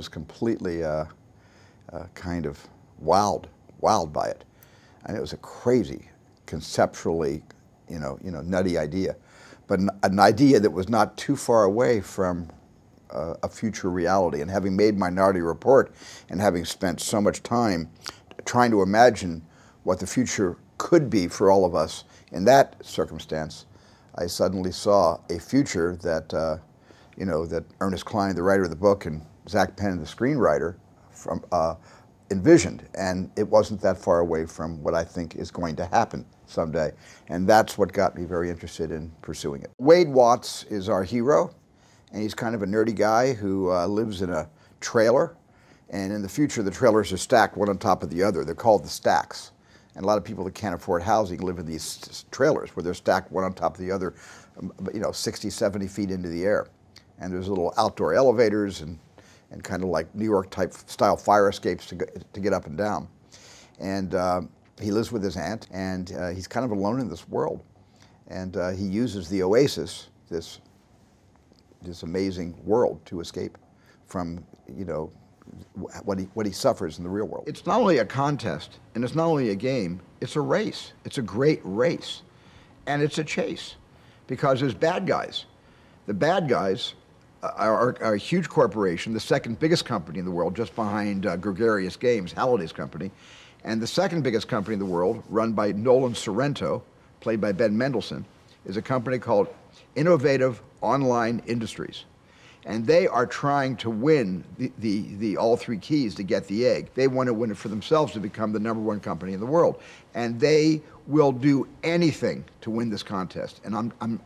was completely kind of wowed by it. And it was a crazy, conceptually, nutty idea, but an idea that was not too far away from a future reality. And having made Minority Report and having spent so much time trying to imagine what the future could be for all of us in that circumstance, I suddenly saw a future that, that Ernest Cline, the writer of the book, and Zach Penn, the screenwriter, envisioned. And it wasn't that far away from what I think is going to happen someday. And that's what got me very interested in pursuing it. Wade Watts is our hero, and he's kind of a nerdy guy who lives in a trailer. And in the future, the trailers are stacked one on top of the other. They're called the stacks. And a lot of people that can't afford housing live in these trailers where they're stacked one on top of the other, 60, 70 feet into the air. And there's little outdoor elevators and kind of like New York type style fire escapes to get up and down. And he lives with his aunt, and he's kind of alone in this world. And he uses the oasis, this amazing world, to escape from, what he suffers in the real world. It's not only a contest, and it's not only a game, it's a race. It's a great race. And it's a chase, because there's bad guys. The bad guys are a huge corporation, the second biggest company in the world, just behind Gregarious Games, Halliday's company. And the second biggest company in the world, run by Nolan Sorrento, played by Ben Mendelsohn, is a company called Innovative Online Industries. And they are trying to win the all three keys to get the egg. They want to win it for themselves to become the #1 company in the world. And they will do anything to win this contest. And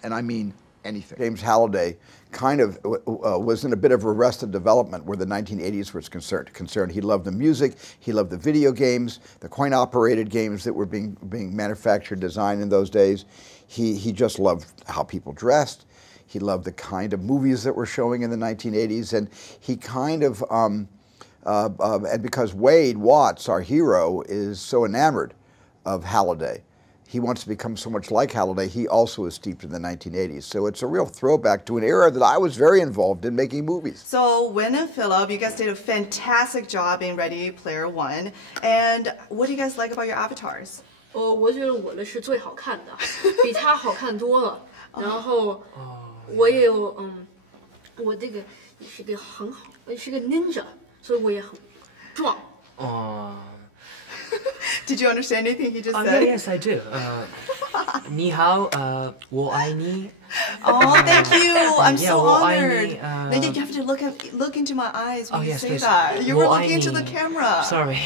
I mean anything. James Halliday kind of was in a bit of arrested development where the 1980s was concerned. He loved the music, he loved the video games, the coin-operated games that were being manufactured, designed in those days. He just loved how people dressed. He loved the kind of movies that were showing in the 1980s, and he kind of, and because Wade Watts, our hero, is so enamored of Halliday, he wants to become so much like Halliday. He also is steeped in the 1980s. So it's a real throwback to an era that I was very involved in making movies. So Win and Philip, you guys did a fantastic job in Ready Player One. And what do you guys like about your avatars? 我觉得我的是最好看的，比他好看多了。然后我也有我这个也是个很好，是个 ninja， 所以我也很壮。Did you understand anything he just said? Yes, I do. 你好，我爱你。Oh, thank you. I'm yeah, so 我爱 honored. 你 Then you have to look into my eyes when you yes, say please. that. You were 我爱 looking into 你 the camera. Sorry.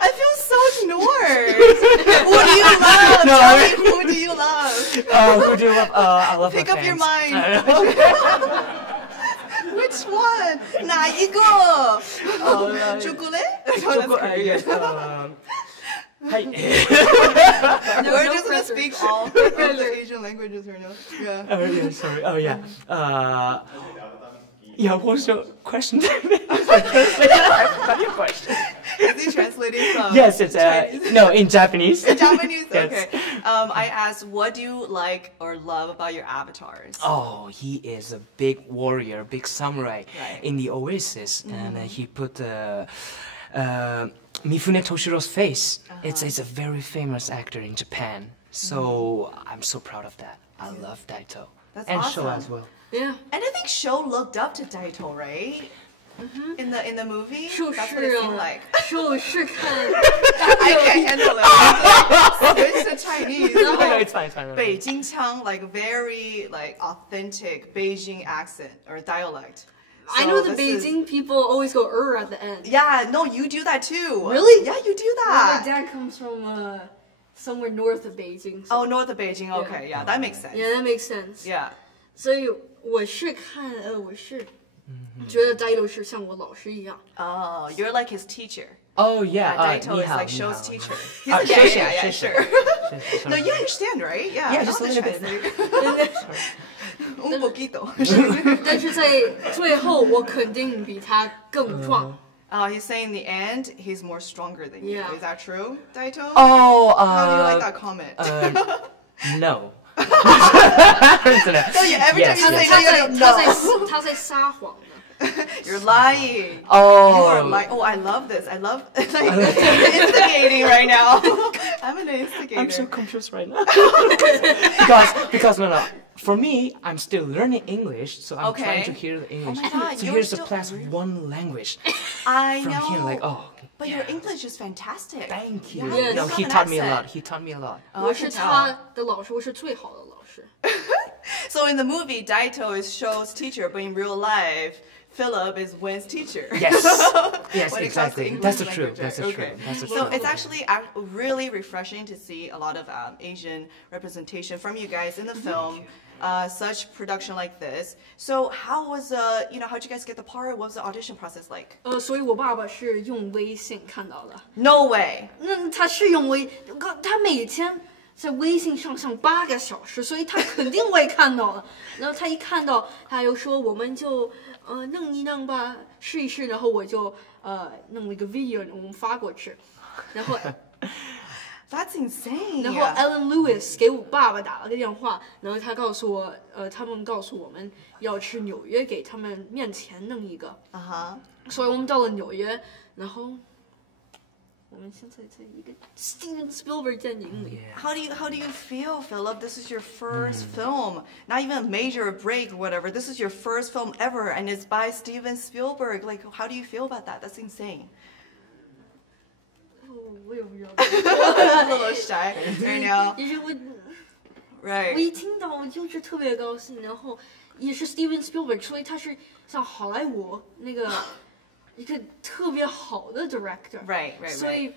I feel so ignored. Who do you love? No. Tell me, who do you love? Who do you love? I love Pick my up your fans. mind. Which one? 哪一个？chocolate? Yes. Hi. We're just gonna speak all the Asian languages right now. Yeah. Oh yeah, sorry. Oh yeah. Yeah. What's your question? I forgot your question. Is he translating from Yes, it's Chinese? no in Japanese. In Japanese? Yes. Okay. I asked, what do you like or love about your avatars? Oh, he is a big warrior, big samurai Right. in the Oasis, and he put Mifune Toshiro's face. It's a very famous actor in Japan, so I'm so proud of that. I love Daito. That's and awesome. Sho as well. Yeah. And I think Sho looked up to Daito, right? In the movie? That's what it seemed like. 是看 I can't handle it. Switch to Chinese. No, it's fine, it's fine. 北京腔, like very like authentic Beijing accent or dialect. I So know the this is- Beijing people always go at the end. Yeah, no, you do that too. Really? Yeah, you do My that. dad comes from somewhere north of Beijing. So. Oh, north of Beijing. Okay, yeah, that makes sense. Yeah, that makes sense. Yeah. 所以我是看我是觉得 Daito 是像我老师一样。 Oh, you're like his teacher. Oh yeah, Daito is 你好, like 你 Sho's 好. teacher. Ah, He's sure, yeah, sure. sure. No, you understand, right? Yeah. Yeah, just a little bit. Un poquito. 但是在最后，我肯定比他更壮。 He's saying in the end, he's more stronger than you. Yeah. Is that true, Daito? Oh, How do you like that comment? No. No, every time you say no, you don't know. 他在撒谎呢。You're lying. Oh. You are lying. Oh, I love this. I love instigating right now. I'm an instigator. I'm so confused right now. because no. For me, I'm still learning English, so I'm trying to hear the English. Oh my God, so you're here's the still class one language. I From know. here, like, oh. But your English is fantastic. Thank you. Yeah, No, you he have an taught me a accent. lot. He taught me a lot. Oh, I 我 can 是 tell. 他的老师，我是最好的老师。 So in the movie, Daito is Shou's teacher, but in real life, Philip is Wen's teacher. Yes. Yes, When it comes to exactly. English That's the language, truth. That's the right? truth. That's the So truth. it's actually really refreshing to see a lot of Asian representation from you guys in the film. Such production like this. So how was how'd you guys get the part? What was the audition process like? 所以我爸爸是用微信看到的。 No way. 那他是用他每天在微信上上8个小时，所以他肯定会看到的。然后他一看到，他又说我们就弄一弄吧，试一试。然后我就弄了一个 video， 我们发过去。然后 That's insane. 然后 Alan Lewis 给我爸爸打了个电话，然后他告诉我，他们告诉我们要去纽约给他们面前弄一个。所以我们到了纽约，然后我们现在在一个 Steven Spielberg 电影里。 How do you feel, Philip? This is your first film, not even a major break or whatever. This is your first film ever, and it's by Steven Spielberg. Like, how do you feel about that? That's insane. 我也不知道。 A little shy right now. 也是我 Right. 一听到我就是特别高兴，然后也是 Steven Spielberg，所以他是像好莱坞那个一个特别好的 director。 Right. 所以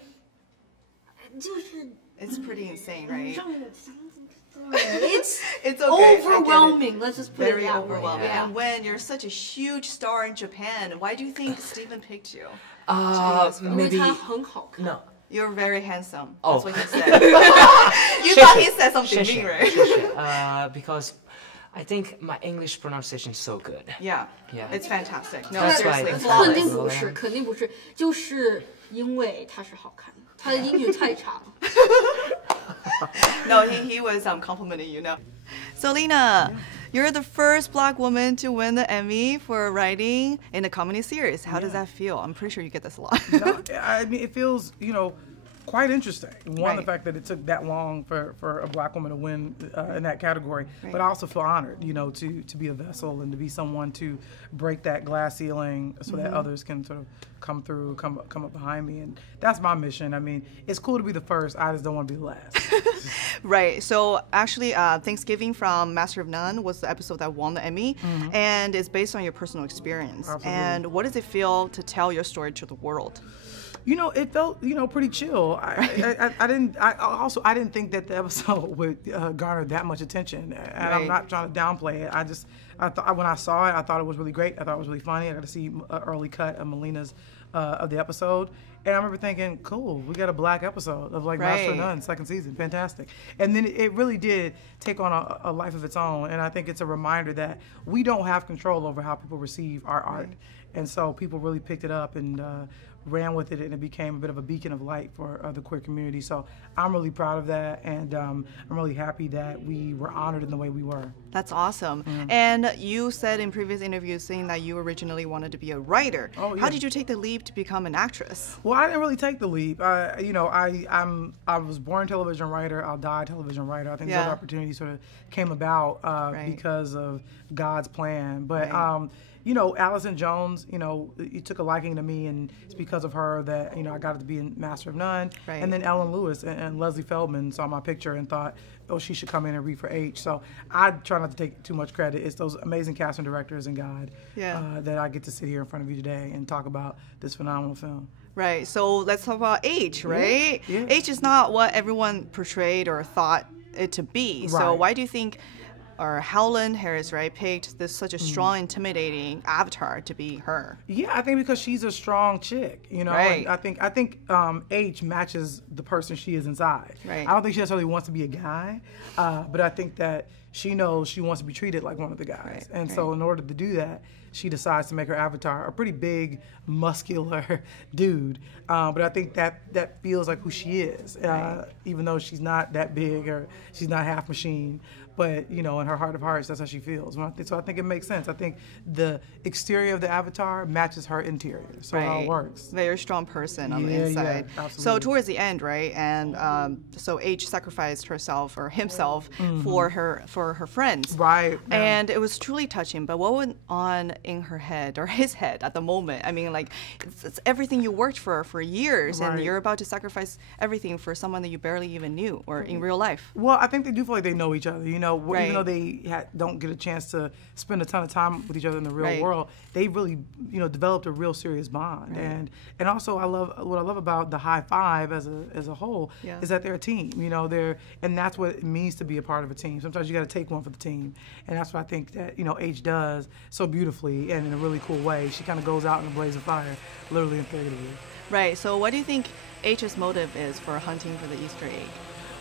就是 It's pretty insane, right? 让我It's It's okay. overwhelming. Let's just put it Very that way. overwhelming. Yeah. And when you're such a huge star in Japan, why do you think Steven picked you? Maybe 因为他很好看。 no. You're very handsome. Oh. That's what he said. You thought he said something mean, right? Because I think my English pronunciation is so good. Yeah. Yeah. It's fantastic. No, That's why- seriously, that's 肯 why- flawless. 定不是，肯定不是，就是因为他是好看的，他的英语太差了。 No, he was complimenting you. No. So Lena, you're the first Black woman to win the Emmy for writing in a comedy series. How does that feel? I'm pretty sure you get this a lot. No, I mean, it feels, quite interesting. One, Right. the fact that it took that long for a Black woman to win in that category, but I also feel honored, to be a vessel and to be someone to break that glass ceiling so that others can sort of come through, come up behind me, and that's my mission. I mean, it's cool to be the first. I just don't want to be the last. Right. So actually, Thanksgiving from Master of None was the episode that won the Emmy, and it's based on your personal experience. Absolutely. And what does it feel to tell your story to the world? It felt, pretty chill. I didn't think that the episode would garner that much attention. And I'm Right. not trying to downplay it. I thought when I saw it, I thought it was really great. I thought it was really funny. I got to see an early cut of Melina's of the episode. And I remember thinking, cool, we got a Black episode of Master of Right. None, second season, fantastic. And then it really did take on a life of its own. And I think it's a reminder that we don't have control over how people receive our art. And so people really picked it up and ran with it, and it became a bit of a beacon of light for the queer community. So I'm really proud of that, and I'm really happy that we were honored in the way we were. That's awesome. And you said in previous interviews saying that you originally wanted to be a writer. Oh, yeah. How did you take the leap to become an actress? Well, I didn't really take the leap. I was born television writer. I'll die television writer. I think Yeah. those opportunities sort of came about Right. because of God's plan. But Right. Allison Jones, it took a liking to me, and it's because of her that I got to be in Master of None. Right. And then Ellen Lewis and Leslie Feldman saw my picture and thought, oh, she should come in and read for H. So I try not to take too much credit. It's those amazing casting directors and God that I get to sit here in front of you today and talk about this phenomenal film. Right. So let's talk about H, right? Yeah. H is not what everyone portrayed or thought it to be. So Right. why do you think Helen Harris, right, picked such a strong, intimidating avatar to be her? Yeah, I think because she's a strong chick, Right. and I think H matches the person she is inside. Right. I don't think she necessarily wants to be a guy, but I think that she knows she wants to be treated like one of the guys. Right, And so in order to do that, she decides to make her avatar a pretty big, muscular dude. But I think that feels like who she is, even though she's not that big or she's not half machine. but you know, in her heart of hearts, that's how she feels. So I think it makes sense. I think the exterior of the avatar matches her interior, so it all works. Very strong person on the inside. Yeah, absolutely. So towards the end, right, and so H sacrificed herself or himself for her friends. Right. And it was truly touching. But what went on in her head or his head at the moment? I mean, like, it's everything you worked for years, and you're about to sacrifice everything for someone that you barely even knew or in real life. Well, I think they do feel like they know each other. You know, even though they don't get a chance to spend a ton of time with each other in the real world, they really, you know, developed a real serious bond. And also, what I love about the high five as a whole is that they're a team. You know, and that's what it means to be a part of a team. Sometimes you got to take one for the team, and that's what I think that, you know, H does so beautifully and in a really cool way. She kind of goes out in a blaze of fire, literally and figuratively. Right. So what do you think H's motive is for hunting for the Easter egg?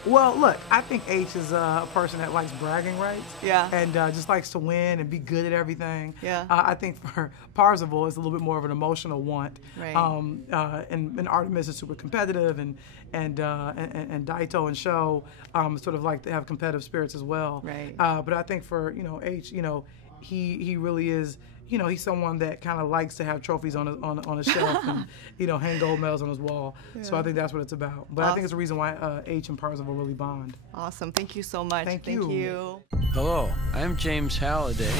Well, look, I think H is a person that likes bragging rights. Yeah. And just likes to win and be good at everything. Yeah. I think for Parzival, it's a little bit more of an emotional want. Right. And Artemis is super competitive, and Daito and Sho sort of like to have competitive spirits as well. Right. But I think for, you know, H, you know, he really is. You know, he's someone that kind of likes to have trophies on a shelf and, you know, hang gold medals on his wall. Yeah. So I think that's what it's about. But I think it's the reason why H and Parzival really bond. Awesome. Thank you so much. Thank you. Hello, I'm James Halliday.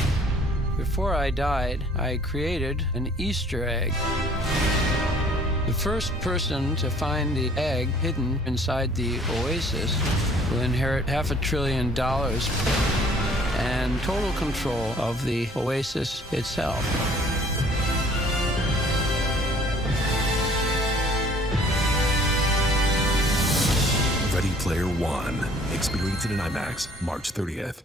Before I died, I created an Easter egg. The first person to find the egg hidden inside the oasis will inherit $500 billion and total control of the oasis itself. Ready Player One. Experience it in IMAX March 30th.